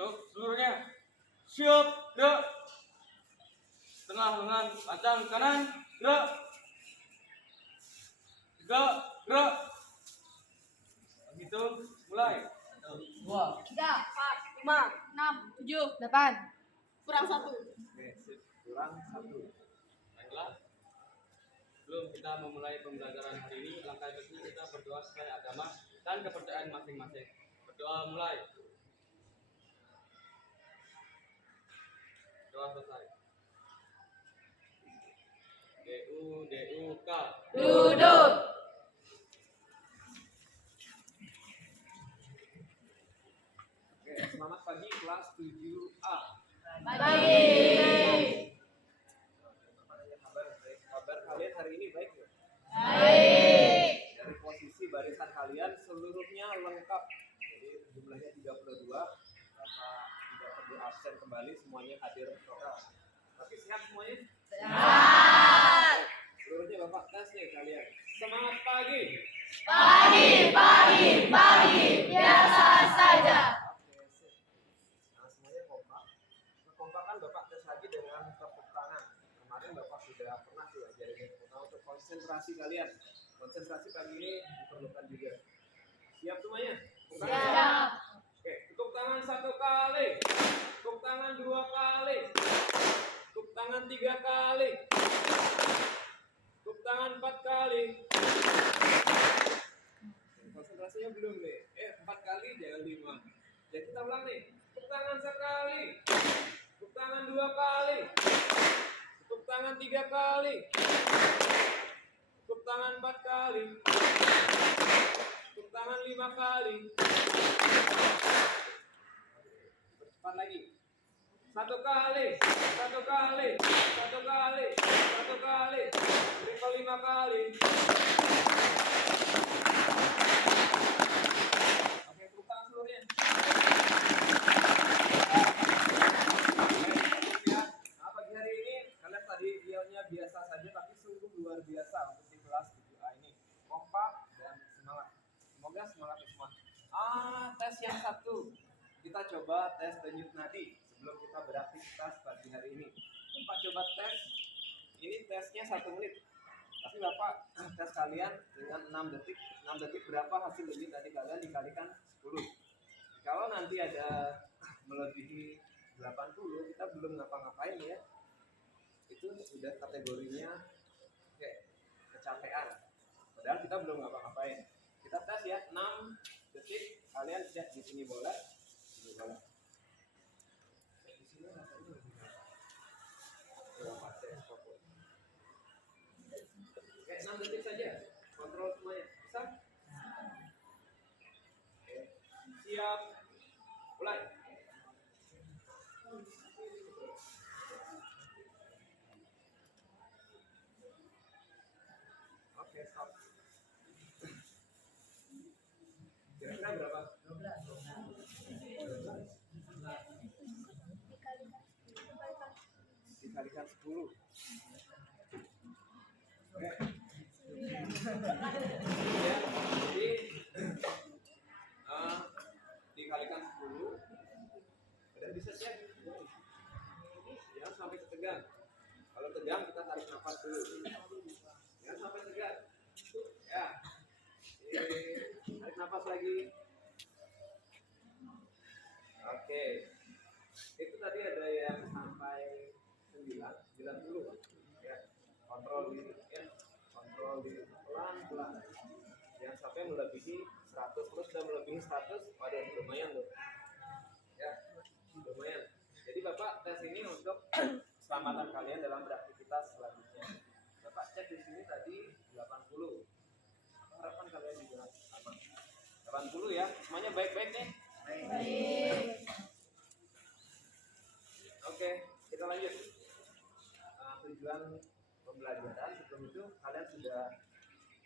Untuk seluruhnya. Siap, gerak. Tengah lengan, pacang kanan, gerak. 3, gerak. Hitung, mulai. 2, 3, 4, 5, 6, 7, 8. kurang 1. Oke, sip. Kurang 1. Baiklah. Sebelum kita memulai pembelajaran hari ini, langkah berikutnya kita berdoa sesuai agama dan kepercayaan masing-masing. Berdoa mulai. Doa selesai. DUK. Duduk. Oke, selamat pagi kelas 7A. Pagi. Kabar kalian hari ini baik nggak? Baik. Dari posisi barisan kalian seluruhnya lengkap. Jadi jumlahnya 32. Bapak tidak perlu absen kembali, semuanya hadir total. Tapi sehat semuanya? Sehat. Seluruhnya Bapak tes nih kalian. Semangat pagi. Pagi. Biasa saja. Oke, sip. Nah, semuanya kompak. Kekompakan Bapak tes lagi dengan tepuk tangan. Kemarin Bapak sudah pernah tuh ajarin tepuk tangan untuk konsentrasi kalian. Konsentrasi pagi ini diperlukan juga. Siap semuanya? Tepuk tangan. Siap. Oke, tepuk tangan 1 kali. Tepuk tangan 2 kali. Tepuk tangan 3 kali. Tepuk tangan 4 kali. Konsentrasinya belum nih. 4 kali jangan 5. Jadi kita ulang nih. Tepuk tangan sekali. Tepuk tangan 2 kali. Tepuk tangan 3 kali. Tepuk tangan 4 kali. Tepuk tangan 5 kali. Cepat lagi. 1 kali. 1 kali. 1 kali. 1 kali. Triple 5 kali. Oke, tepuk tangan seluruhnya. Ya, pagi hari ini kalian tadi diamnya biasa saja tapi sungguh luar biasa untuk di kelas 7A ini. Kompak dan semangat. Semoga semangat semua. Tes yang satu. Kita coba tes denyut nadi sebelum kita beraktivitas pagi hari ini. Bapak coba tes. Ini tesnya 1 menit. Tapi Bapak tes kalian dengan 6 detik. 6 detik berapa hasil denyut nadi kalian dikalikan 10. Kalau nanti ada melebihi 80, kita belum ngapa-ngapain ya. Itu sudah kategorinya kecapean. Padahal kita belum ngapa-ngapain. Kita tes ya, 6 detik. Kalian lihat di sini bola. Di bola. Di sini rasanya lebih baik. Oke, 6 detik saja. Kontrol semuanya. Bisa? Oke. Siap. Mulai. Oke, stop. Kira-kira berapa? 12. Dikalikan 10. Oke. Ya, jadi dikalikan 10. Udah bisa cek? Ya, sampai tegang. Kalau tegang kita tarik nafas dulu. Ya, sampai tegang. Ya. Tarik nafas lagi. Oke. Itu tadi ada yang sampai 90. Ya. Kontrol diri, ya. Kontrol diri pelan-pelan. Yang sampai melebihi 100. Terus sudah melebihi 100, waduh lumayan loh. Ya, lumayan. Jadi Bapak tes ini untuk keselamatan kalian dalam beraktivitas selanjutnya. Bapak cek di sini tadi 80. Harapan kalian juga sama. 80 ya. Semuanya baik-baik nih? Baik. Oke, kita lanjut. Tujuan pembelajaran sebelum itu kalian sudah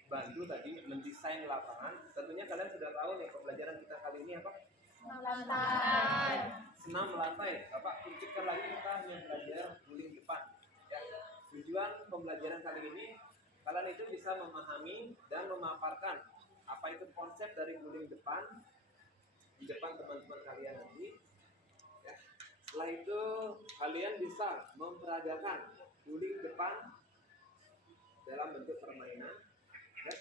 bantu tadi mendesain lapangan. Tentunya kalian sudah tahu nih pembelajaran kita kali ini apa? Lantai. Senam melantai. Bapak tunjukkan lagi kita hanya belajar guling depan. Ya. Tujuan pembelajaran kali ini kalian itu bisa memahami dan memaparkan apa itu konsep dari guling depan di depan teman-teman kalian nanti. Setelah itu kalian bisa memperagakan guling depan dalam bentuk permainan. Ya.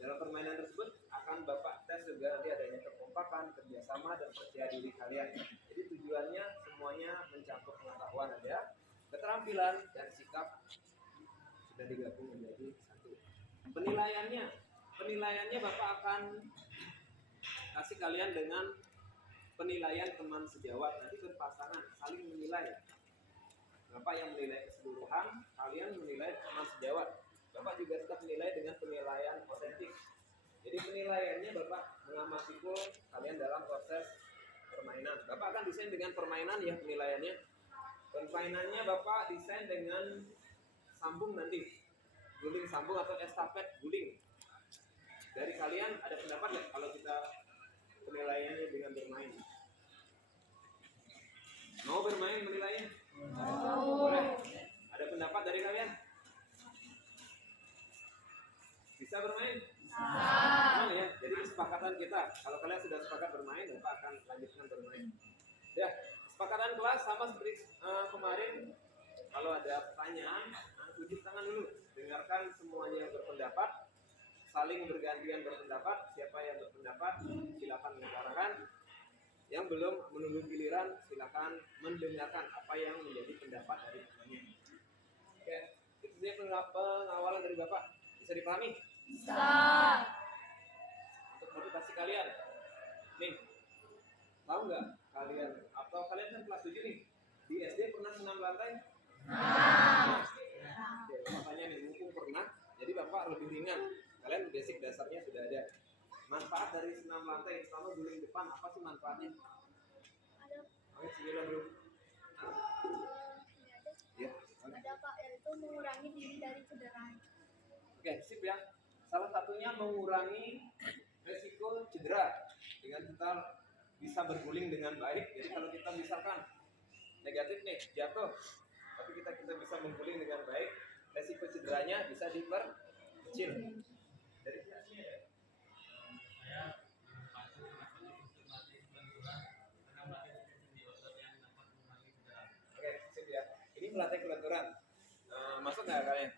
Dalam permainan tersebut akan Bapak tes juga nanti adanya kekompakan, kerjasama, dan percaya diri kalian. Jadi tujuannya semuanya mencakup pengetahuan ada, keterampilan, dan sikap sudah digabung menjadi satu. Penilaiannya Bapak akan kasih kalian dengan penilaian teman sejawat. Nanti berpasangan saling menilai. Bapak yang menilai keseluruhan, kalian menilai teman sejawat. Bapak juga tetap menilai dengan penilaian otentik. Jadi penilaiannya Bapak mengamati full kalian dalam proses permainan. Bapak akan desain dengan permainan ya penilaiannya. Permainannya Bapak desain dengan sambung nanti, guling sambung atau estafet guling. Dari kalian ada pendapat nggak kalau kita penilaiannya dengan bermain? Mau bermain menilainya? Boleh. Ada pendapat dari kalian? Bisa bermain? Bisa. Ya. Jadi kesepakatan kita. Kalau kalian sudah sepakat bermain, Bapak akan lanjutkan bermain. Ya, kesepakatan kelas sama seperti kemarin. Kalau ada pertanyaan, tunjuk tangan dulu. Dengarkan semuanya yang berpendapat. Saling bergantian berpendapat. Siapa yang berpendapat, silakan mengutarakan. Yang belum menunggu giliran, silakan mendengarkan apa yang menjadi pendapat dari temannya. Oke, itu dia pengawalan dari Bapak. Bisa dipahami? Bisa. Untuk motivasi kalian. Nih, tahu nggak kalian? Atau kalian kan kelas 7 nih? Di SD pernah senam lantai? Nah. Oke, makanya nih, mumpung pernah, jadi Bapak lebih ringan. Kalian basic dasarnya sudah ada. Manfaat dari senam lantai, terutama guling depan, apa sih manfaatnya? Oke, segitu dulu. Ya, Ada Pak, yaitu mengurangi diri dari cedera. oke, sip ya. Salah satunya mengurangi resiko cedera dengan kita bisa berguling dengan baik. Jadi kalau kita misalkan negatif nih, jatuh, tapi kita bisa berguling dengan baik, resiko cederanya bisa diperkecil. Dari pihak sini ya. Oke, sip ya. Ini melatih kelenturan. Masuk nggak kalian?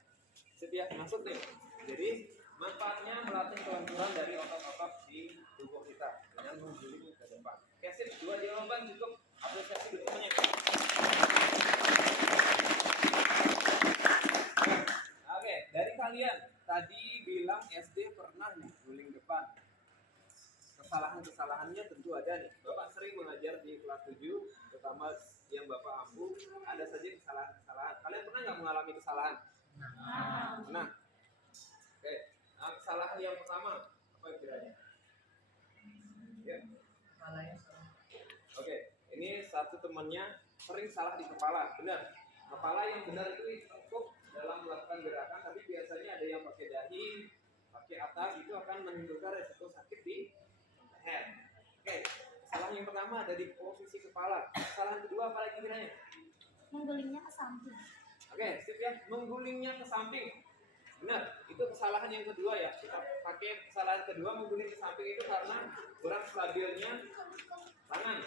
Sip ya, masuk nih. Jadi manfaatnya melatih kelenturan dari otot-otot di tubuh kita dengan mengguling ke depan. Oke, sip. 2 jawaban cukup. Apresiasi untuk semuanya. Oke, dari kalian tadi bilang SD pernah nih guling depan. Kesalahan-kesalahannya tentu ada nih. Bapak sering mengajar di kelas 7, terutama yang Bapak ampu, ada saja kesalahan-kesalahan. Kalian pernah nggak mengalami kesalahan? Pernah. Oke, nah, kesalahan yang pertama apa kiranya? Ya. Oke, ini satu temannya sering salah di kepala. Benar. Kepala yang benar itu ditekuk dalam melakukan gerakan, tapi biasanya ada yang pakai dahi, pakai atas, itu akan menimbulkan resiko sakit di leher. Oke, kesalahan yang pertama ada di posisi kepala. Kesalahan kedua apa lagi kiranya? Menggulingnya ke samping. Oke, sip ya, menggulingnya ke samping. Benar, itu kesalahan yang kedua ya. Kita pakai kesalahan kedua mengguling ke samping itu karena kurang stabilnya tangan.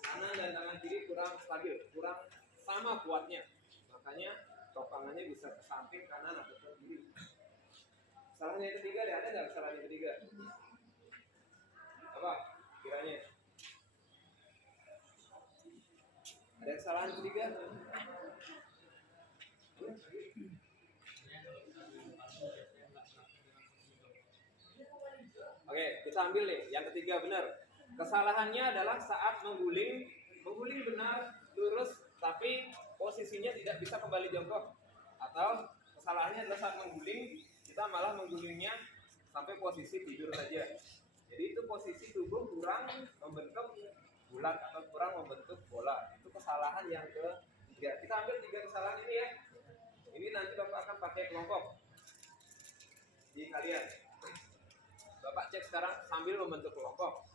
Kanan dan tangan kiri kurang stabil, kurang sama kuatnya. Makanya topangannya bisa ke samping kanan atau ke kiri. Kesalahan yang ketiga ada nggak kesalahan yang ketiga? Apa kiranya? Ada kesalahan ketiga? Oke, kita ambil nih. Yang ketiga benar. Kesalahannya adalah saat mengguling benar, lurus, tapi posisinya tidak bisa kembali jongkok. Atau kesalahannya adalah saat mengguling, kita malah menggulingnya sampai posisi tidur saja. Jadi itu posisi tubuh kurang membentuk bulat atau kurang membentuk bola. Itu kesalahan yang ketiga. Kita ambil 3 kesalahan ini ya. Ini nanti Bapak akan pakai kelompok di kalian. Bapak cek sekarang sambil membentuk kelompok.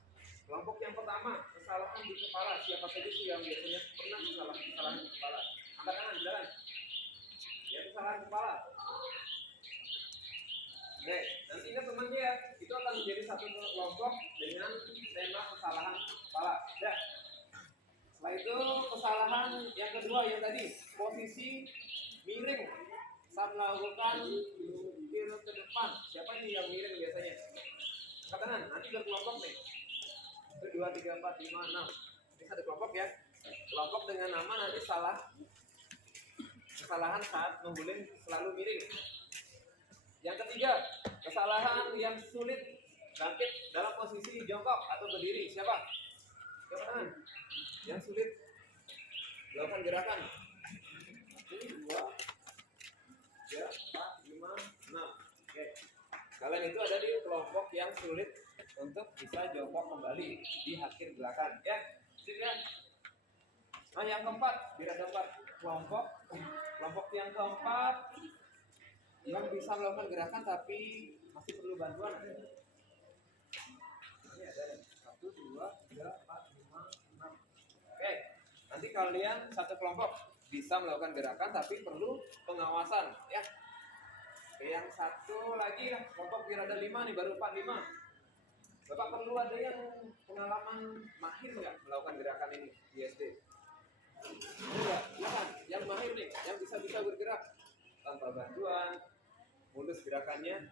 Kelompok yang pertama, kesalahan di kepala. Siapa saja sih yang biasanya pernah kesalahan di kepala? Angkat tangan, jalan. Ya, kesalahan kepala. Oke, nanti ingat temannya ya, itu akan menjadi satu kelompok dengan tema kesalahan kepala. Ya. Setelah itu kesalahan Kesalahan yang kedua yang tadi, posisi miring saat melakukan jungkir ke depan. Siapa ini yang miring biasanya? Angkat tangan, nanti berkelompok nih. 1, 2, 3, 4, 5, 6. Ini satu kelompok ya. Kelompok dengan nama nanti kesalahan saat mengguling selalu miring. Yang ketiga, kesalahan yang sulit bangkit dalam posisi jongkok atau berdiri. Siapa? Siapa tangan? Yang sulit melakukan gerakan. 1, 2, 3, 4, 5, 6. Oke. Kalian itu ada di kelompok yang sulit untuk bisa jongkok kembali di akhir gerakan. Ya, sip ya. Nah, yang keempat, biar ada 4 kelompok. Kelompok yang keempat yang bisa melakukan gerakan tapi masih perlu bantuan. Ini ada 1, 2, 3, 4, 5, 6. Oke, nanti kalian satu kelompok bisa melakukan gerakan tapi perlu pengawasan ya. Oke, yang satu lagi kelompok biar ada 5 nih, baru 4, 5. Bapak perlu ada yang pengalaman mahir nggak melakukan gerakan ini di SD? Enggak, silakan. Yang mahir nih, yang bisa bergerak tanpa bantuan, mulus gerakannya.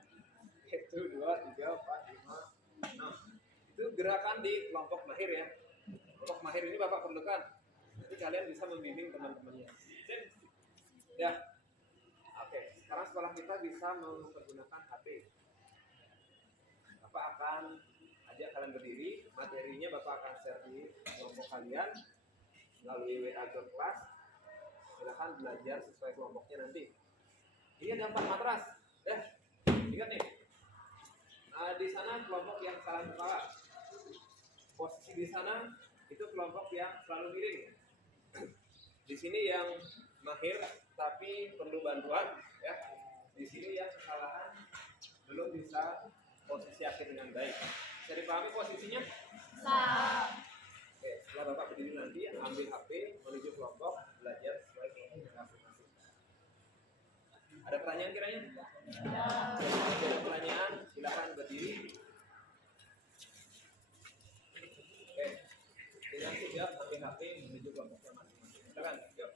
1, 2, 3, 4, 5, 6. Itu gerakan di kelompok mahir ya. Kelompok mahir ini Bapak perlukan. Jadi kalian bisa membimbing teman-temannya. Sip? Ya. Oke, sekarang sekolah kita bisa mempergunakan HP. Bapak akan ajak kalian berdiri, materinya Bapak akan share di kelompok kalian melalui WA grup kelas. Silahkan belajar sesuai kelompoknya nanti. Ini ada 4 matras, ya. Ingat nih. Nah, di sana kelompok yang salah kepala. Posisi di sana itu kelompok yang selalu miring. Di sini yang mahir tapi perlu bantuan, ya. Di sini yang kesalahan belum bisa posisi akhir dengan baik. Bisa dipahami posisinya? Oke, setelah Bapak berdiri nanti, ambil HP, menuju kelompok, belajar sesuai kelompoknya masing-masing. Ada pertanyaan kiranya? Ada pertanyaan, silakan berdiri. Oke, dengan siap ambil HP, menuju kelompoknya masing-masing. Silakan, yuk.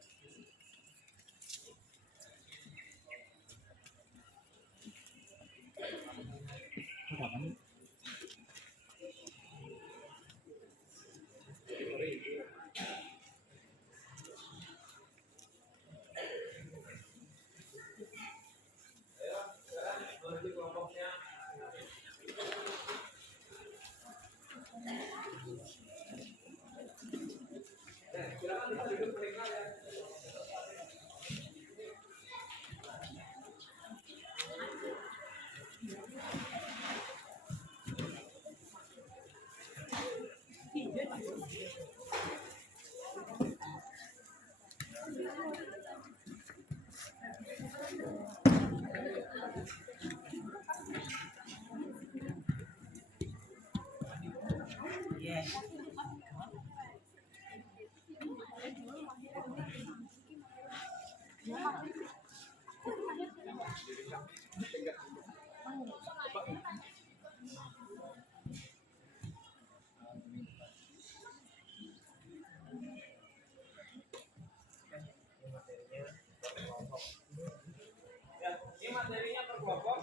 Ini materinya per kelompok.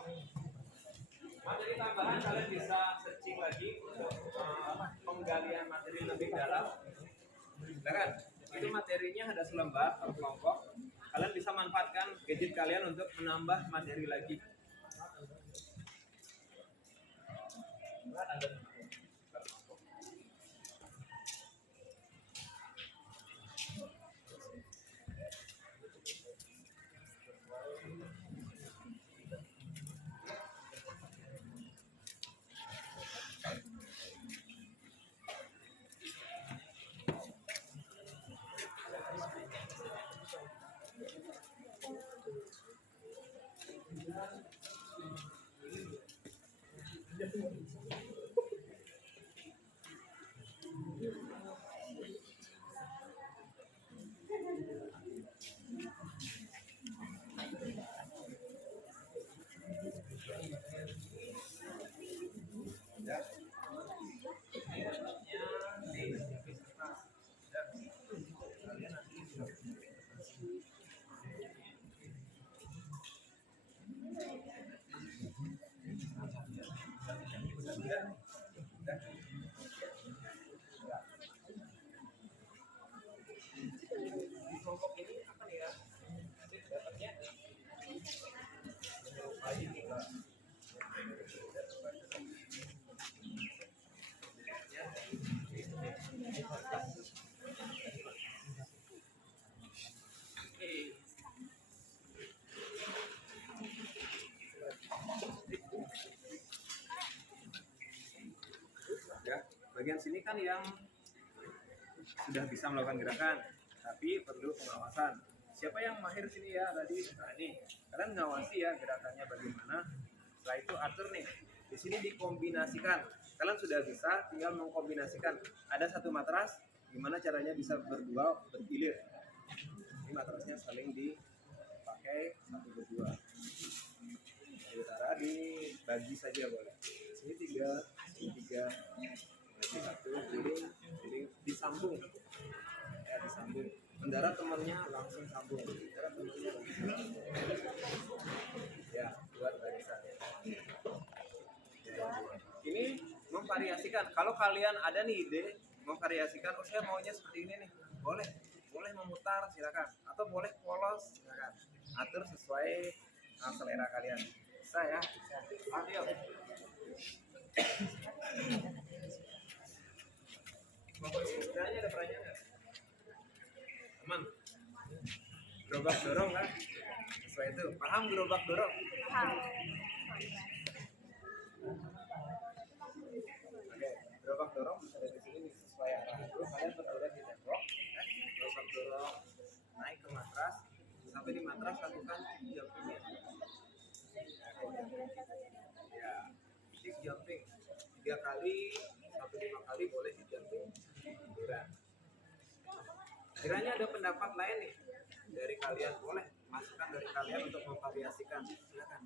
Materi tambahan kalian bisa searching lagi untuk penggalian materi lebih dalam. Silakan. Itu materinya ada selembar per kelompok. Kalian bisa manfaatkan gadget kalian untuk menambah materi lagi. kan yang sudah bisa melakukan gerakan, tapi perlu pengawasan. Siapa yang mahir sini ya tadi? Nah ini, kalian ngawasi ya gerakannya bagaimana. Setelah itu atur nih. Di sini dikombinasikan. Kalian sudah bisa, tinggal mengkombinasikan. Ada satu matras, gimana caranya bisa berdua bergilir. Ini matrasnya saling dipakai satu berdua. Sementara dibagi saja boleh. Sini tiga, lagi satu, giling, disambung. Ya disambung. Mendarat temannya langsung sambung. Mendarat temannya langsung sambung. Ya, buat barisan. Ya, ini memvariasikan. Kalau kalian ada nih ide memvariasikan, oh saya maunya seperti ini nih, boleh memutar silakan, atau boleh polos silakan. Atur sesuai selera kalian. Bisa ya. Ayo. Bapak ini sebenarnya ada perannya nggak? Aman. Gerobak dorong kan? Sesuai itu. Paham gerobak dorong? Oke, gerobak dorong bisa dari sini nih, sesuai arah itu kalian berada di tembok. Gerobak dorong naik ke matras, sampai di matras lakukan jumping. Ya, shift jumping 3 kali sampai 5 kali boleh di jumping. Kiranya ada pendapat lain nih dari kalian, boleh masukan dari kalian untuk memvariasikan. Silakan.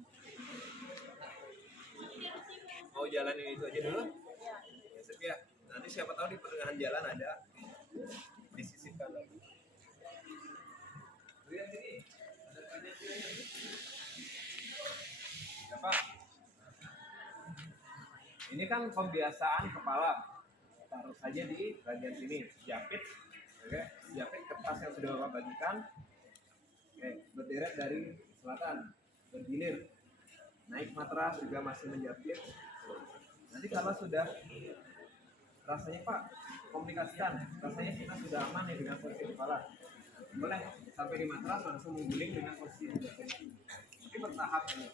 Mau jalan ini itu aja dulu? Ya, sip ya. Nanti siapa tahu di pertengahan jalan ada disisipkan lagi. Lihat sini, ada tanya kiranya. Siapa? Ini kan pembiasaan kepala. Taruh saja di bagian sini, jepit. Oke, jepit kertas yang sudah Bapak bagikan. Oke, berderet dari selatan, bergilir. Naik matras juga masih menjepit. Nanti kalau sudah rasanya Pak, komunikasikan. Rasanya kita sudah aman nih dengan posisi kepala. Boleh sampai di matras langsung mengguling dengan posisi menjepit. Tapi bertahap ini.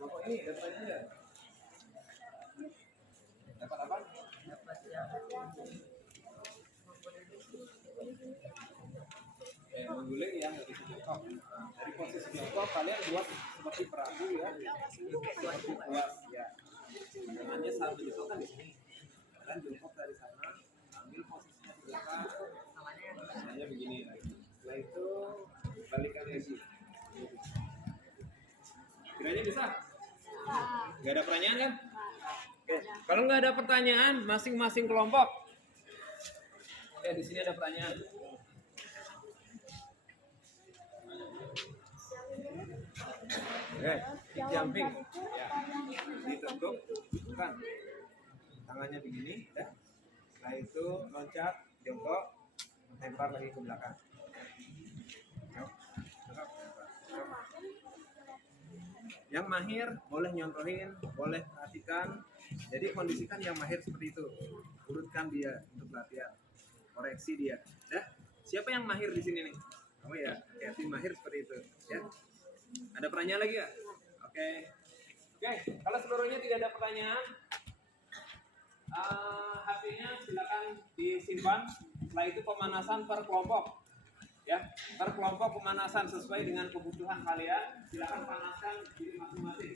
Bapak ini dapatnya ya? Dapat apa? Dapat mengguling yang dari jongkok. Dari posisi jongkok kalian buat seperti perahu ya, seperti kuas ya. Tangannya saat jongkok kan di sini. Kalian jongkok dari sana, ambil posisinya di belakang, tangannya begini lagi. Setelah itu balikan lagi. Kiranya bisa? Gak ada pertanyaan kan? Oke. Kalau nggak ada pertanyaan, masing-masing kelompok. Oke, di sini ada pertanyaan. Oke, jumping. Ya. Diteguk, bukan. Tangannya begini, ya. Setelah itu loncat, jongkok, lempar lagi ke belakang. Yang mahir boleh nyontohin, boleh perhatikan. Jadi kondisikan yang mahir seperti itu. Urutkan dia untuk latihan. Koreksi dia. Dah, siapa yang mahir di sini nih? Kamu ya, tim mahir seperti itu. Ya. Ada pertanyaan lagi ya? Oke. Oke, kalau seluruhnya tidak ada pertanyaan, HP-nya silakan disimpan. Setelah itu pemanasan per kelompok. Ya, per kelompok pemanasan sesuai dengan kebutuhan kalian. Silakan panaskan diri masing-masing.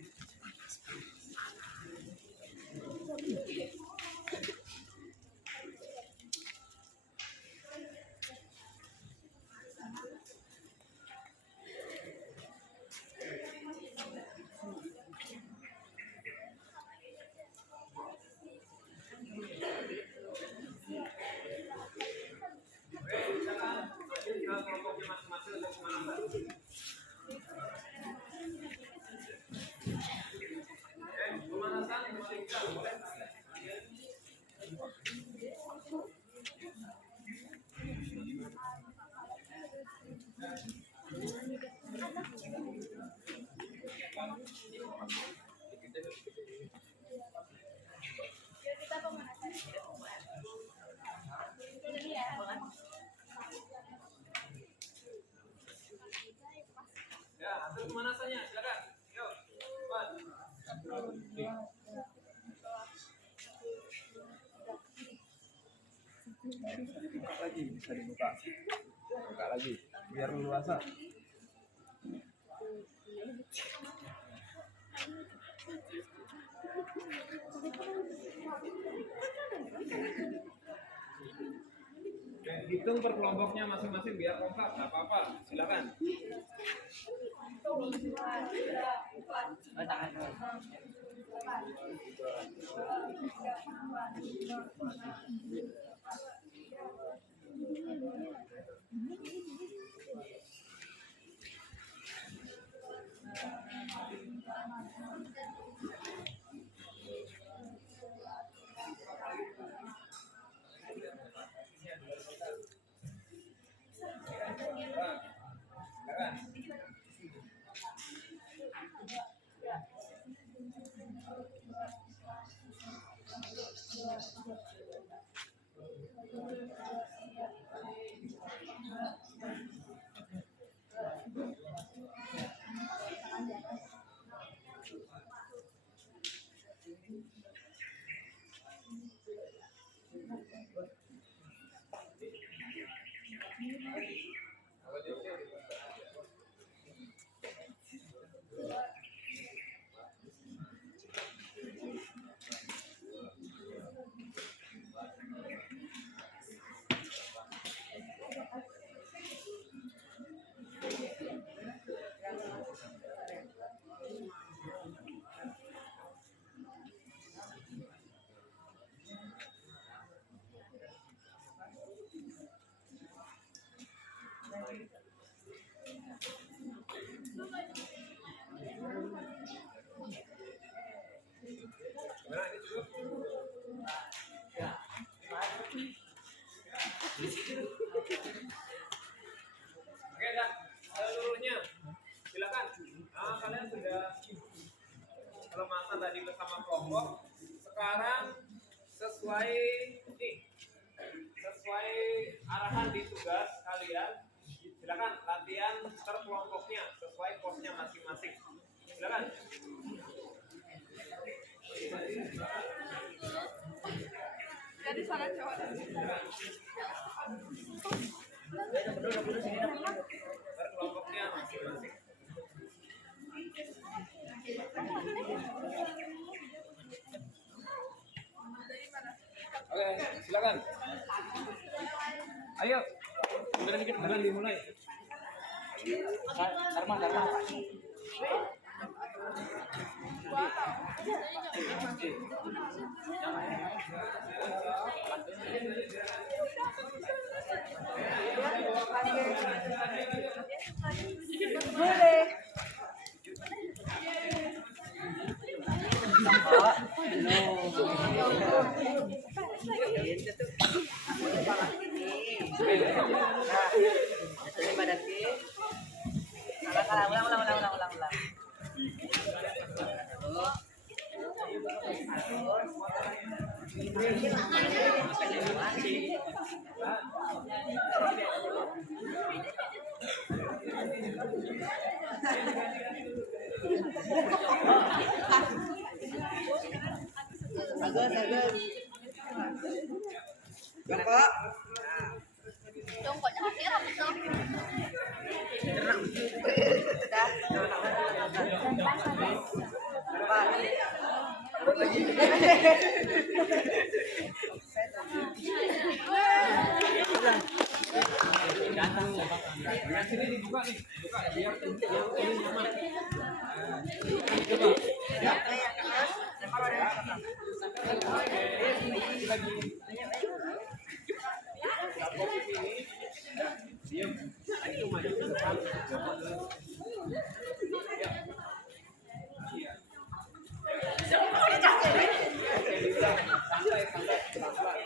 Kelompoknya masing-masing untuk pemanasan. Pemanasan boleh. Kita pemanasan. bisa dibuka. Buka lagi biar luasa. Oke, hitung per kelompoknya masing-masing biar kompak, nggak apa-apa, silakan. Gimana, ini cukup? Oke, dah seluruhnya silakan. Nah, kalian sudah kelemasan tadi bersama kelompok. Sekarang sesuai arahan di tugas kalian, silakan latihan per kelompoknya sesuai posnya masing-masing. Silakan. Jadi sana cowok. Per kelompoknya masing-masing. Oke, silakan. Ayo, beneran dimulai. Dharma. Boleh. Ulang. Bagus. Jongkok. Jongkoknya hampir apa tuh? Nah, sini dibuka nih, buka biar ini nyaman. Coba. Ya. Lagi. Posisi ini. Diam. Itu maju ke depan. Iya. Santai, pelan-pelan.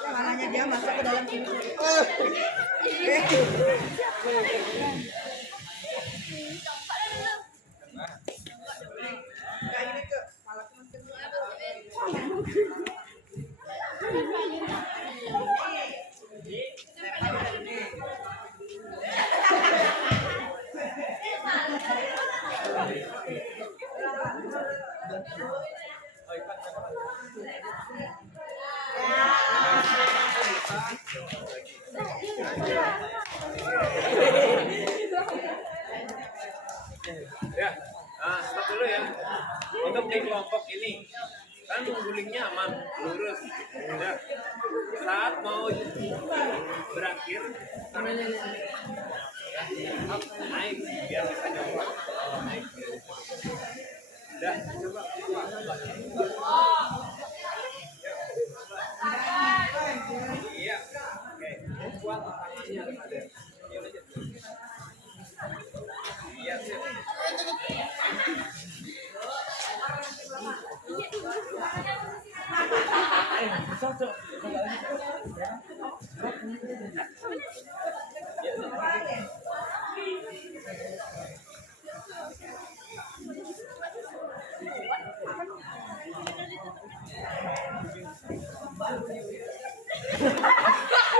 Tangannya dia masuk ke dalam sini. Ya, stop dulu ya. Untuk di kelompok ini, kan menggulingnya aman, lurus. Ya. Saat mau berakhir, tangannya naik biar bisa nyoba. Naik. Udah, coba. Iya. Oke. Kuat tangannya ada. Iya, sip.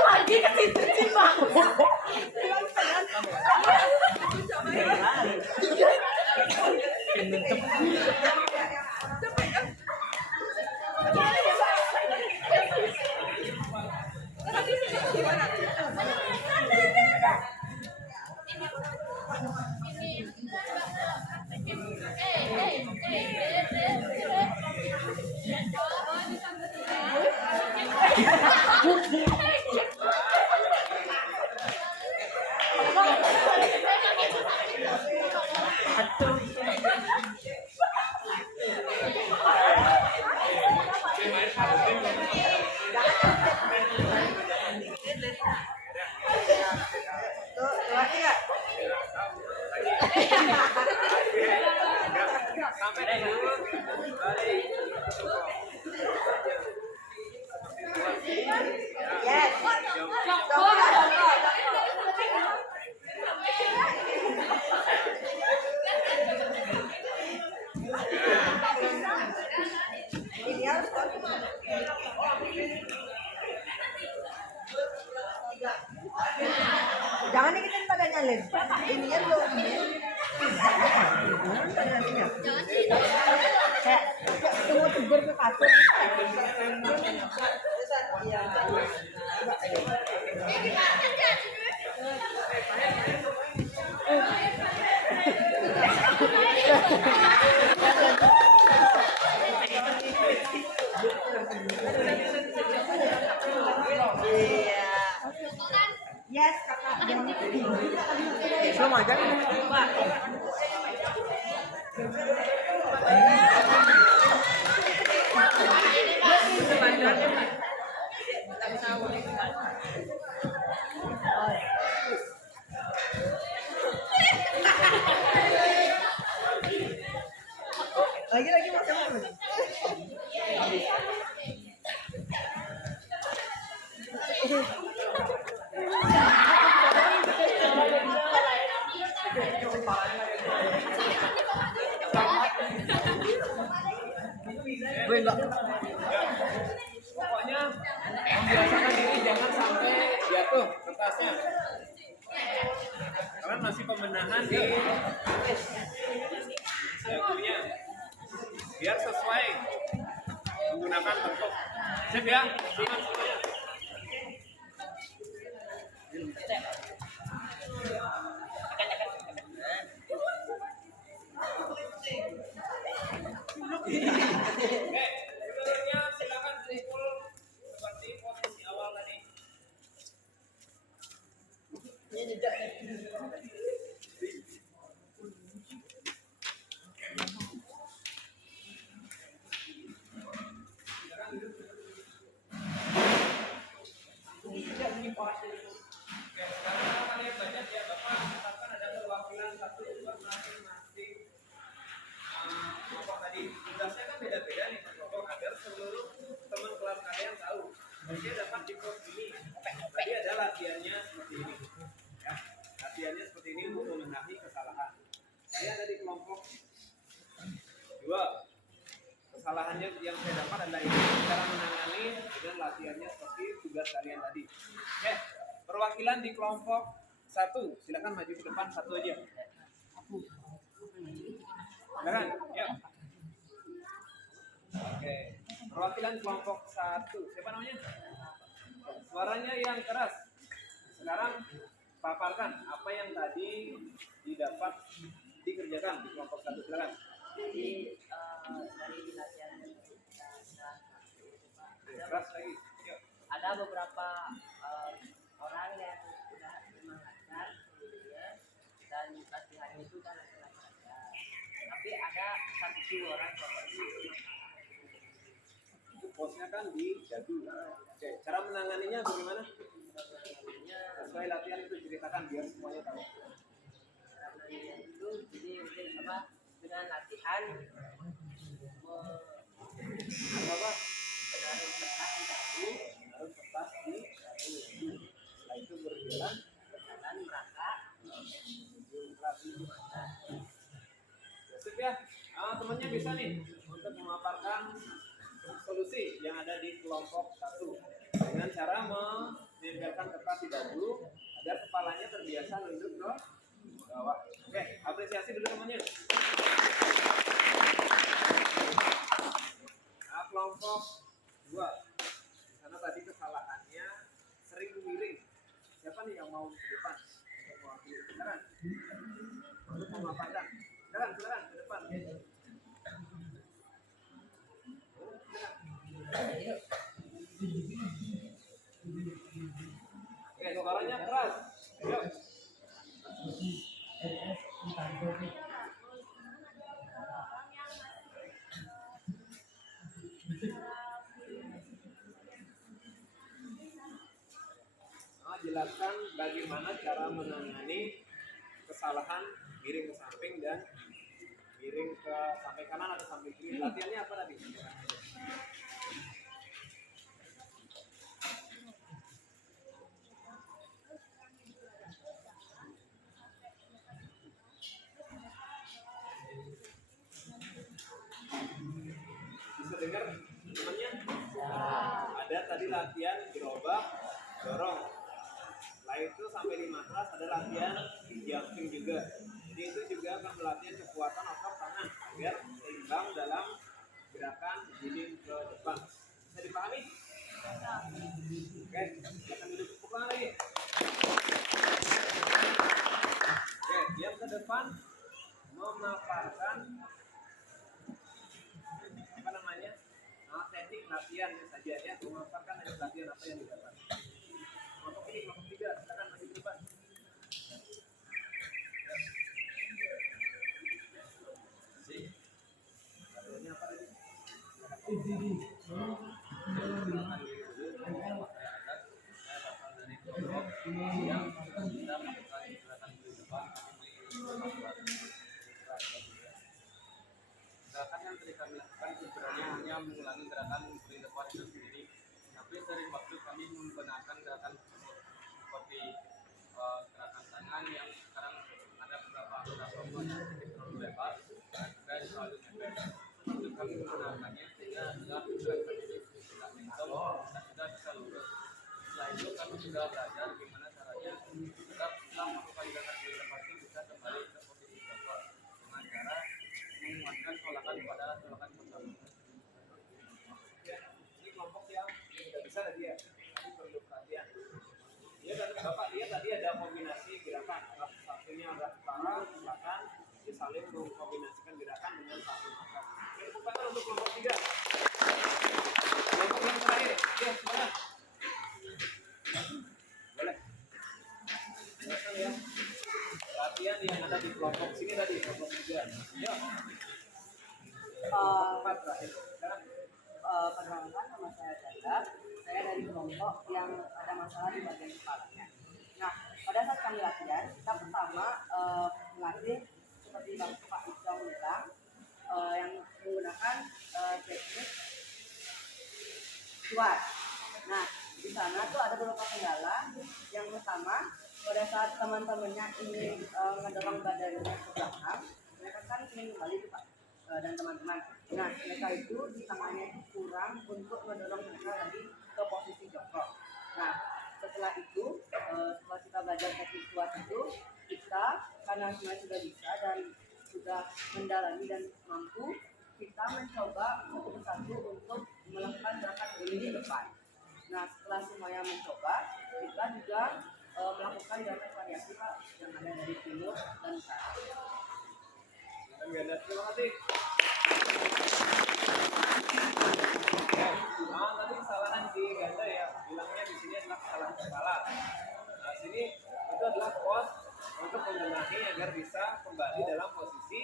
Lagi ke situ sih, Pak. Sampai dulu. Balik. Yes. Ini harus jangan dikitin badannya, Lin. Ini ya belum. Kayak tunggu tegur ke kasur. Iya. Yes, kakak. Belum aja. Lagi mau coba. Gue enggak. Pokoknya membiasakan diri jangan sampai jatuh kertasnya. Karena masih pembenahan di jatuhnya. Biar sesuai menggunakan bentuk. Sip ya, siap semuanya. Oke, seluruhnya silakan kumpul seperti posisi awal tadi. Oke, sekarang kalian baca ya Bapak, katakan ada perwakilan satu buat masing-masing kelompok tadi. Tugasnya kan beda-beda nih kelompok agar seluruh teman kelas kalian tahu. Dia dapat di pos ini. Tadi ada latihannya seperti ini. Ya, latihannya seperti ini untuk membenahi kesalahan. Saya ada di kelompok 2. Kesalahannya yang saya dapat adalah ini, cara menangani dengan latihannya seperti tugas kalian tadi. Oke, perwakilan di kelompok 1, silakan maju ke depan satu aja. Silakan, yuk. Oke, perwakilan kelompok 1, siapa namanya? Suaranya yang keras. Sekarang paparkan apa yang tadi didapat di dikerjakan di kelompok 1, silakan. Jadi dari latihan Keras lagi. Yuk. ada beberapa orang yang sudah semangatkan kemudian dan latihannya itu kan lancar. Tapi ada satu orang seperti Itu posnya kan di jadu. Oke, cara menanganinya bagaimana? Sesuai latihan itu ceritakan biar semuanya tahu. karena itu jadi mungkin apa dengan latihan Apa? harus lepas di dagu Harus lepas di jadu. Setelah itu berjalan dan merangkak sip ya. Temannya bisa nih untuk memaparkan solusi yang ada di kelompok 1 dengan cara menempelkan kertas di dagu agar kepalanya terbiasa nunduk ke bawah. Oke, apresiasi dulu temannya. Kelompok 2. Di sana tadi kesalahannya sering miring. Siapa nih yang mau ke depan untuk mewakili? Silakan. Untuk memaparkan. Silakan ke depan. Oke, suaranya keras. Yuk. Jelaskan bagaimana cara menangani kesalahan miring ke samping dan miring ke samping kanan atau samping kiri. Latihannya apa tadi? Bisa dengar temannya? Ada tadi latihan gerobak, dorong. Setelah itu sampai di matras ada latihan jumping juga. Jadi itu juga akan melatih kekuatan otot tangan agar seimbang dalam gerakan giring ke depan. Bisa dipahami? Oke, silakan duduk pulang lagi. Oke, diam ke depan memaparkan apa namanya? Teknik latihan saja ya, memaparkan teknik latihan apa yang didapat. Kelompok ini, kelompok 3, silakan maju ke depan. Latihannya apa tadi? Gerakan yang tadi kami lakukan sebenarnya hanya mengulangi gerakan di depan itu sendiri, tapi sering waktu kami menggunakan gerakan tersebut seperti gerakan tangan yang sekarang ada beberapa yang sedikit terlalu lebar dan juga selalu nempel. Itu kami menggunakannya sehingga adalah gerakan ini tidak lengkap dan tidak bisa lurus. Setelah itu kami sudah belajar gimana caranya tetap setelah melakukan gerakan di depan itu bisa kembali ke posisi jongkok dengan cara menguatkan tolakan pada tolakan pertama. Ya, ini kelompok yang sudah bisa tadi ya, tapi perlu perhatian. Dia tadi Bapak lihat tadi ada kombinasi gerakan, satunya ada kepala, belakang, dia saling mengkombinasikan gerakan dengan satu mata. Oke, tepuk tangan untuk kelompok 3. Kelompok yang terakhir, ya silakan. Boleh. Silakan ya. Latihan yang ada di kelompok sini tadi, kelompok 3. Yuk. Kelompok 4 terakhir. Silakan. Perkenalkan, nama saya Chandra. Saya dari kelompok yang ada masalah di bagian kepalanya. Nah, pada saat kami latihan, kita pertama melatih seperti Pak Iqbal bilang, yang menggunakan teknik squat. Nah, di sana tuh ada beberapa kendala. Yang pertama, pada saat teman-temannya ingin mendorong badannya ke belakang, mereka kan ingin kembali tuh Pak dan teman-teman. Nah, mereka itu di tangannya itu kurang untuk mendorong mereka lagi ke posisi jongkok. Nah, setelah itu, setelah kita belajar teknik kuat itu, kita karena semuanya sudah bisa dan sudah mendalami dan mampu, kita mencoba satu persatu untuk melakukan gerakan ini di depan. Nah, setelah semuanya mencoba, kita juga melakukan gerakan variasi Pak yang ada dari timur dan utara. terima kasih. Nah, tadi kesalahan di ganda ya, bilangnya di sini adalah kesalahan kepala. Nah, sini itu adalah pos untuk membenahi agar bisa kembali dalam posisi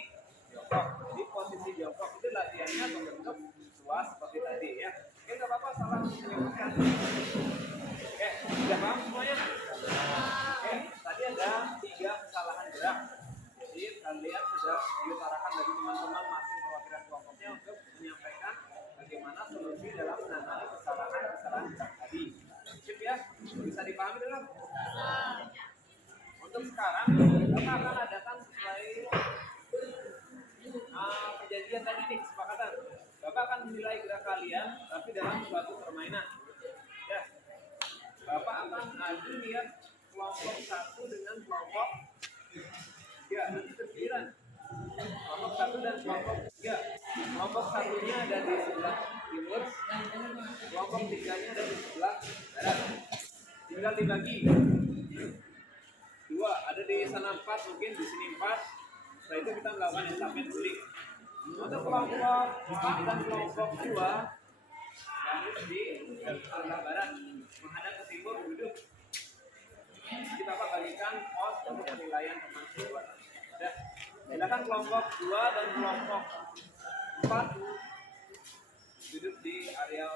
jongkok. Jadi posisi jongkok itu latihannya membentuk suas seperti tadi ya. Oke, nggak apa-apa salah menyebutkan. Oke, sudah paham semuanya? Oke, tadi ada 3 kesalahan gerak. Jadi kalian sudah diutarakan dari teman-teman masing perwakilan kelompoknya untuk menyampaikan bagaimana solusi dalam menangani kesalahan gerak tadi. Sip ya? Bisa dipahami dulu? Untuk sekarang, Bapak akan adakan sesuai perjanjian tadi nih, kesepakatan. Bapak akan menilai gerak kalian, tapi dalam suatu permainan. Ya, Bapak akan adu niat kelompok 1 dengan kelompok 3, nanti tergiliran. Kelompok 1 dan kelompok 3. Kelompok 1-nya ada di sebelah timur, kelompok 3-nya ada di sebelah barat. Tinggal dibagi. 2, ada di sana 4, mungkin di sini 4. Setelah itu kita melakukan estafet guling. Untuk kelompok 4 dan kelompok 2 harus di sebelah barat, menghadap ke timur duduk. Jadi Bapak bagikan pos untuk penilaian teman kedua. Ya, silakan kelompok 2 dan kelompok 4 duduk di area.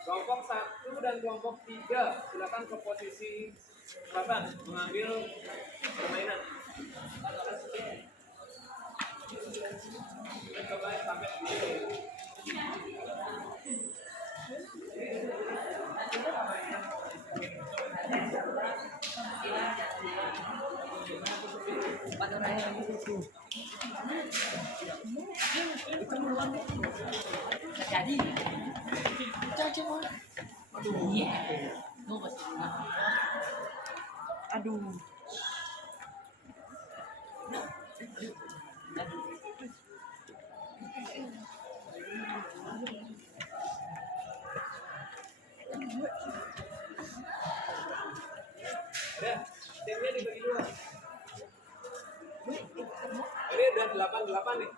Kelompok 1 dan kelompok 3 silakan ke posisi selatan mengambil permainan. Kita coba sampai dulu. Jadi. Aduh. Aduh. Ada, timnya dibagi 2. Ini udah 8-8 nih.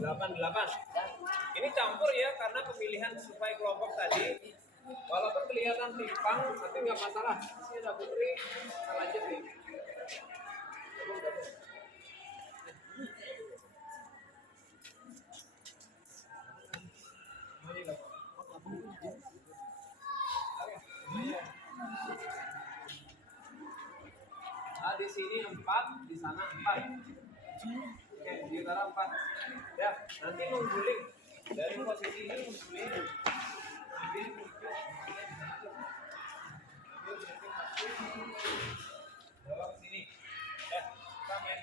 8-8. Ini campur ya karena pemilihan supaya kelompok tadi. Walaupun kelihatan timpang, tapi nggak masalah. Di sini ada Putri, kita lanjut nih. Nah, di sini 4, di sana 4. Oke, di utara 4. Ya, nanti mengguling dari posisi ini mengguling. Ambil pucuk. Bawa ke sini. Ya, kita main.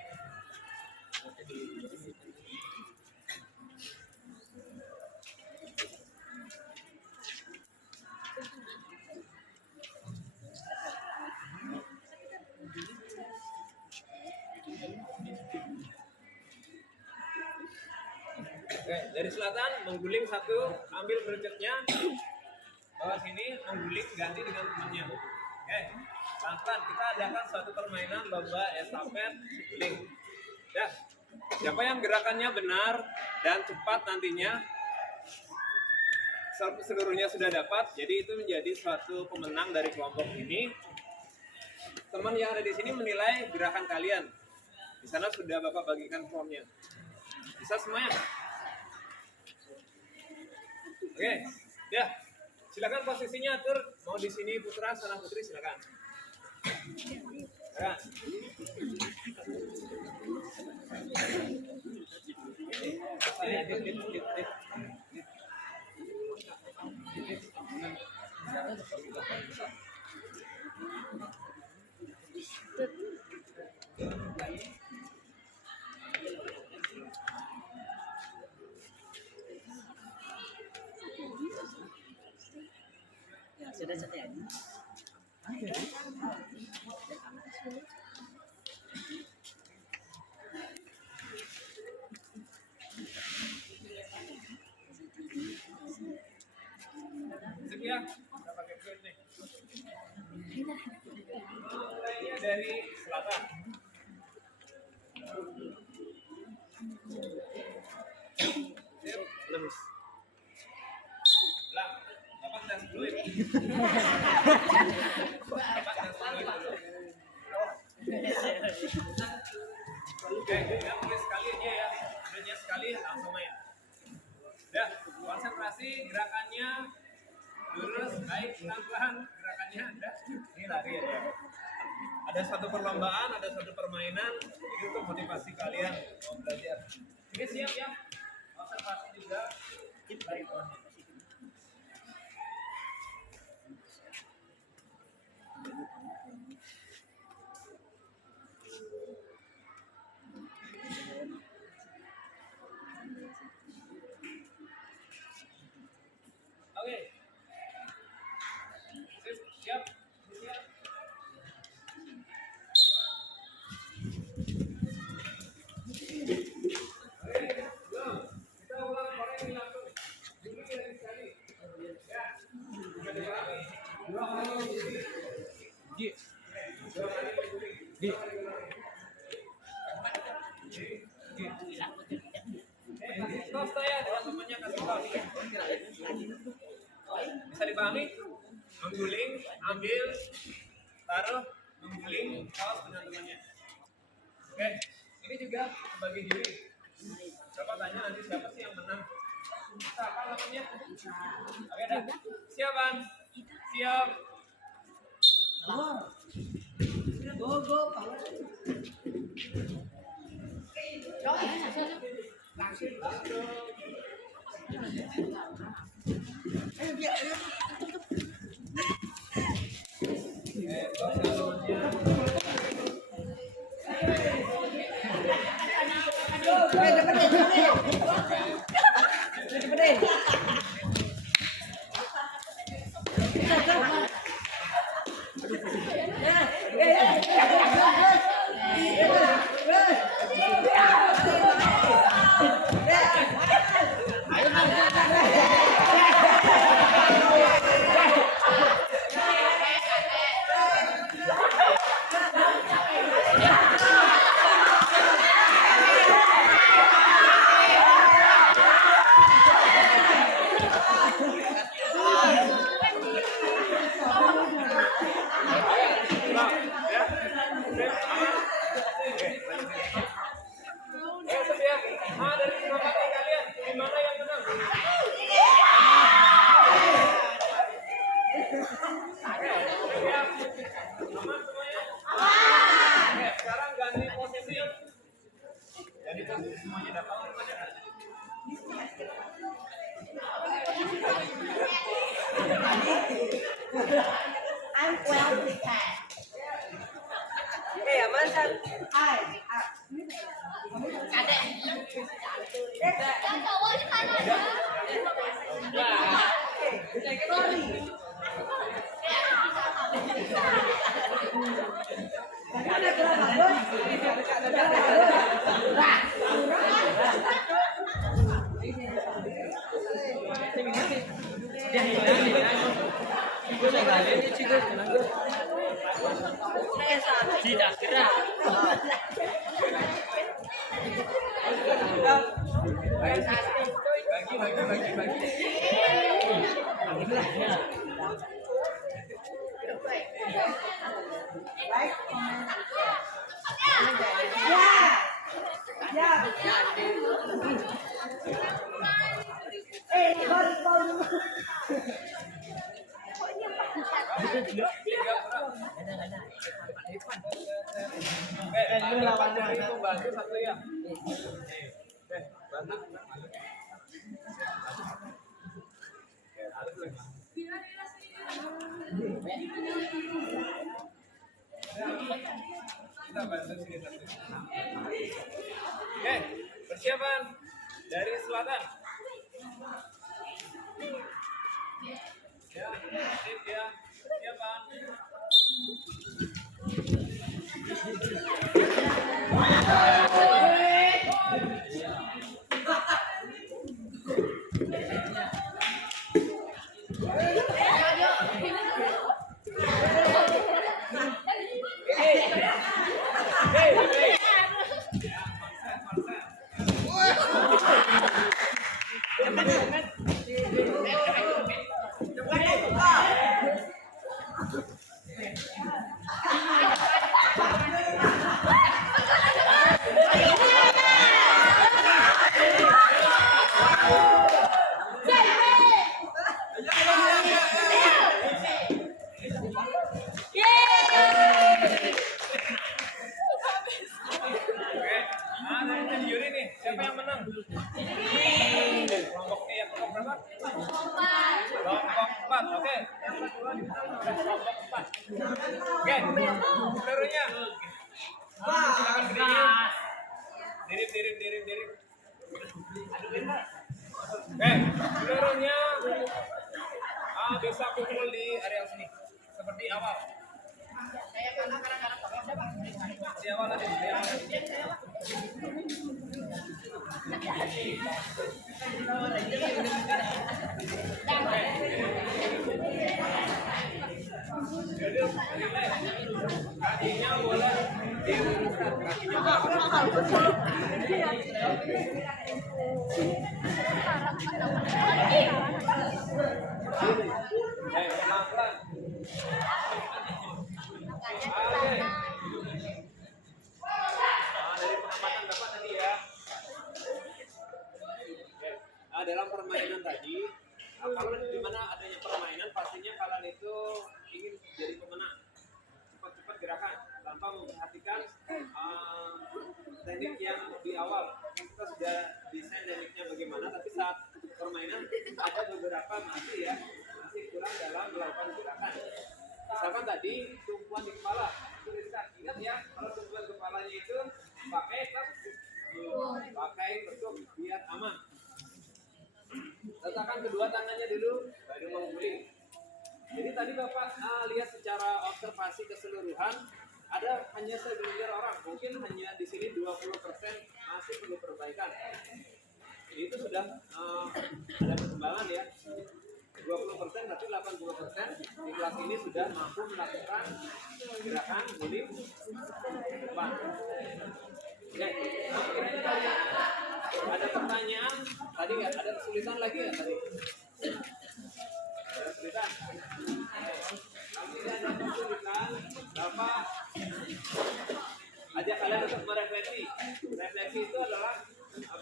Oke, dari selatan mengguling 1, ambil bercetnya, bawa sini, mengguling, ganti dengan temannya. Oke, pelan-pelan kita adakan suatu permainan lomba estafet guling. Ya, siapa yang gerakannya benar dan cepat nantinya seluruhnya sudah dapat, jadi itu menjadi suatu pemenang dari kelompok ini. Teman yang ada di sini menilai gerakan kalian. Di sana sudah Bapak bagikan formnya. Bisa semuanya? Oke, ya. Silakan posisinya atur. Mau di sini putra, sana putri, silakan. Ya. Sudah terjadi. Sip ya, kita pakai plate nih. Mulainya dari selatan. Oke, ya boleh sekali aja ya. Udah sekali langsung main. Ya, konsentrasi gerakannya lurus, baik pelan-pelan gerakannya ada. Ini lari ya. Ada satu perlombaan, ada satu permainan. Ini untuk motivasi kalian mau belajar. Oke, siap ya. Observasi juga. Baik. Oke. Siap. Siap. Kita ulang korek ini langsung. Dulu dari sekali. Ya. Sudah dipahami. 2 kali guling. Gi. 2 kali guling. Gi. Stop saya dengan temannya kasih tahu nih. Bisa dipahami? Mengguling, ambil, taruh, mengguling, kaos dengan temannya. Oke, ini juga bagi diri. Siapa tanya nanti siapa sih yang menang? Siapa namanya? Oke dah. Siap Bang? Siap. Stop temannya. Dari 5 kali kalian, gimana yang menang? Siap. Aman semuanya? Oke, sekarang ganti posisi. Ganti posisi semuanya dapat rupanya. I'm well prepared. Aman san. Yang cowok di sana ada. Tidak gerak. Bagi. Lawan itu bantu satu ya. Bantu. Kita bantu sini satu. Oke, persiapan dari selatan. Ya, sip ya. Persiapan. Hey. Kelompok E yang kelompok berapa? Empat. Kelompok 4, oke. Yang kedua di kelompok 4. Oke, pelurunya. Silakan berdiri. Dirip. Oke, pelurunya bisa kumpul di area sini. Seperti awal. Di awal tadi. Kakinya boleh diluruskan. Pelan-pelan. Dari pengamatan Bapak tadi ya. Dalam permainan tadi, kalau di mana adanya permainan, pastinya kalian itu ingin jadi pemenang. Cepat-cepat gerakan tanpa memperhatikan teknik yang di awal. Kita sudah desain tekniknya bagaimana, tapi saat permainan ada beberapa masih kurang dalam melakukan gerakan. Misalkan tadi tumpuan di kepala, tuliskan. Ingat ya, kalau tumpuan kepalanya itu pakai bentuk biar aman. Letakkan kedua tangannya dulu, baru mengguling. Jadi tadi Bapak lihat secara observasi keseluruhan, ada hanya segelintir orang, mungkin hanya di sini 20% masih perlu perbaikan. Itu sudah ada perkembangan ya. 20% berarti 80% di kelas ini sudah mampu melakukan gerakan guling depan. Oke, ada pertanyaan tadi nggak? Ada kesulitan lagi ya tadi? Ada kesulitan? Kalau tidak ada kesulitan, Bapak ajak kalian untuk merefleksi. Refleksi itu adalah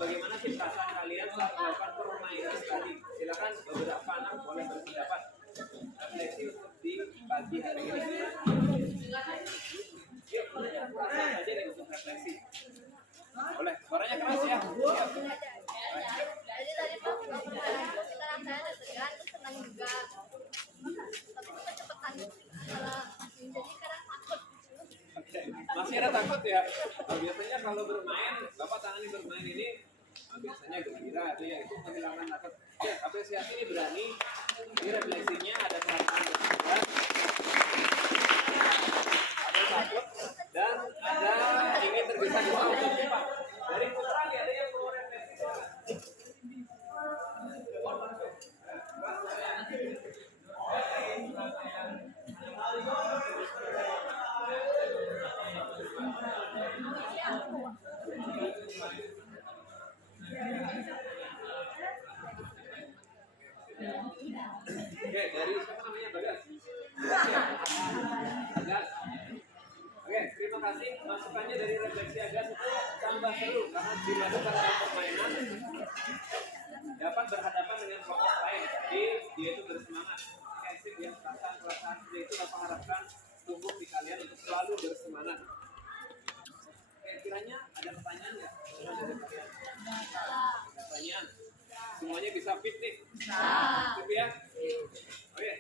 bagaimana sih perasaan kalian saat melakukan permainan tadi. Silakan beberapa anak boleh berpendapat. Refleksi untuk di pagi hari ini. Yuk, perasaan saja deh untuk refleksi. Boleh, suaranya keras ya. Jadi tadi pas kita rasanya deg-degan, terus senang juga. Tapi kecepatan kalau jadi kadang takut. Masih ada takut ya. Biasanya kalau bermain, Bapak tangani bermain ini biasanya gembira, itu menghilangkan takut. Ya, apresiasi ini berani. Ini refleksinya ada perasaan gembira, ada takut, dan ada ingin tergesa-gesa untuk cepat. Dari putra nih ada yang mau refleksi soal. Oke, dari siapa namanya? Bagas. Bagas. Oke, terima kasih. Masukannya dari refleksi Agas itu tambah seru karena dilakukan dalam permainan dapat berhadapan dengan kelompok lain. Jadi dia itu bersemangat. Oke, sip ya. Perasaan seperti itu Bapak harapkan tumbuh di kalian untuk selalu bersemangat. Oke, kiranya ada pertanyaan nggak? Dari kalian? Pertanyaan? Semuanya bisa fit nih? Fit ya? Oke,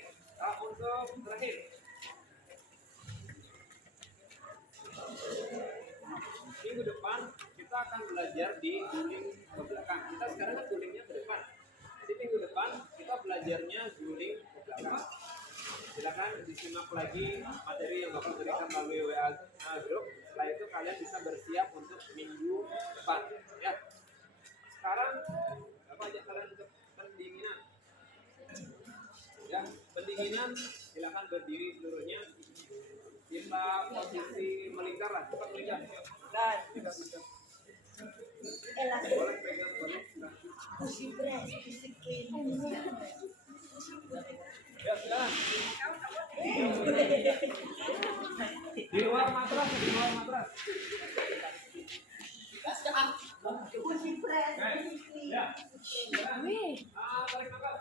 untuk terakhir. Minggu depan kita akan belajar di guling ke belakang. Kita sekarang kan gulingnya ke depan. Jadi minggu depan kita belajarnya guling ke belakang. Silakan disimak lagi materi yang Bapak berikan melalui WA group. Setelah itu kalian bisa bersiap untuk minggu depan. Ya. Sekarang Bapak ajak kalian untuk pendinginan. Ya, pendinginan silakan berdiri seluruhnya. Kita posisi melingkar lah, cepat melingkar. Dan kita melingkar. Boleh pegang, boleh. Ya, silakan. Di luar matras, di luar matras. Ya. Tarik nafas.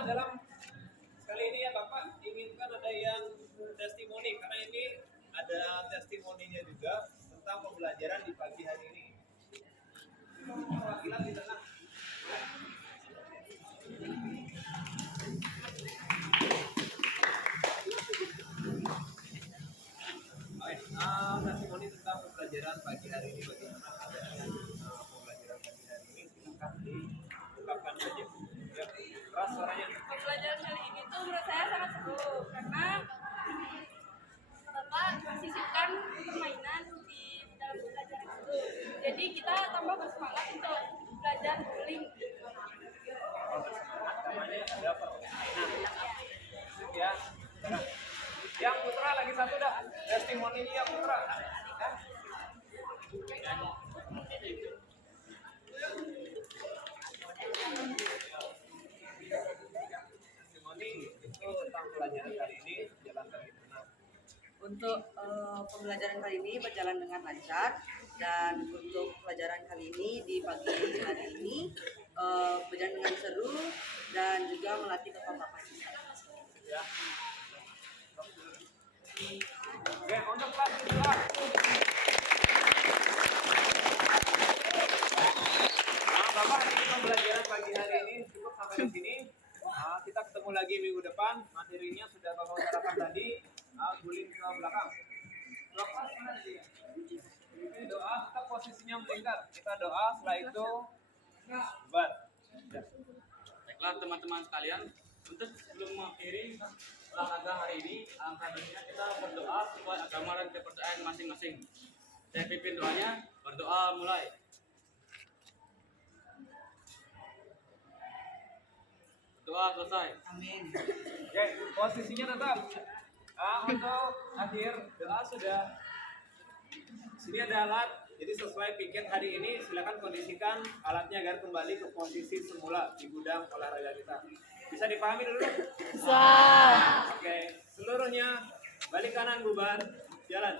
Dalam kali ini ya Bapak inginkan ada yang testimoni karena ini ada testimoninya juga tentang pembelajaran di pagi hari ini. Perwakilan di tengah. Testimoni tentang pembelajaran pagi hari ini bagaimana keadaan pembelajaran pagi hari ini silakan diungkapkan saja. Ya, keras suaranya. Pembelajaran kali ini tuh menurut saya sangat seru karena Bapak sisipkan permainan di dalam pembelajaran itu. Jadi kita tambah bersemangat untuk belajar bowling. Namanya ada permainan. Ya. Nah, yang putra lagi satu dah. Testimoni ini yang putra. Testimoni itu tentang pelajaran kali ini jalan kali benar. Untuk pembelajaran kali ini berjalan dengan lancar, dan untuk pelajaran kali ini di pagi hari ini berjalan dengan seru dan juga melatih kekompakan. Ya. Oke, untuk kelas kedua. Bapak, ini pembelajaran pagi hari ini cukup sampai di sini. Kita ketemu lagi minggu depan. Materinya sudah Bapak utarakan tadi. Guling ke belakang. Bapak, mana dia? Ini doa, tetap posisinya melingkar. Kita doa, setelah itu bubar. Baiklah teman-teman sekalian, untuk sebelum mengakhiri olahraga hari ini, alangkah baiknya kita berdoa sesuai agama dan kepercayaan masing-masing. Saya pimpin doanya, berdoa mulai. Doa selesai. Amin. Oke, posisinya tetap. Untuk akhir doa sudah. Sini ada alat, jadi sesuai piket hari ini silakan kondisikan alatnya agar kembali ke posisi semula di gudang olahraga kita. Bisa dipahami dulu? Bisa. Oke, seluruhnya balik kanan bubar, jalan.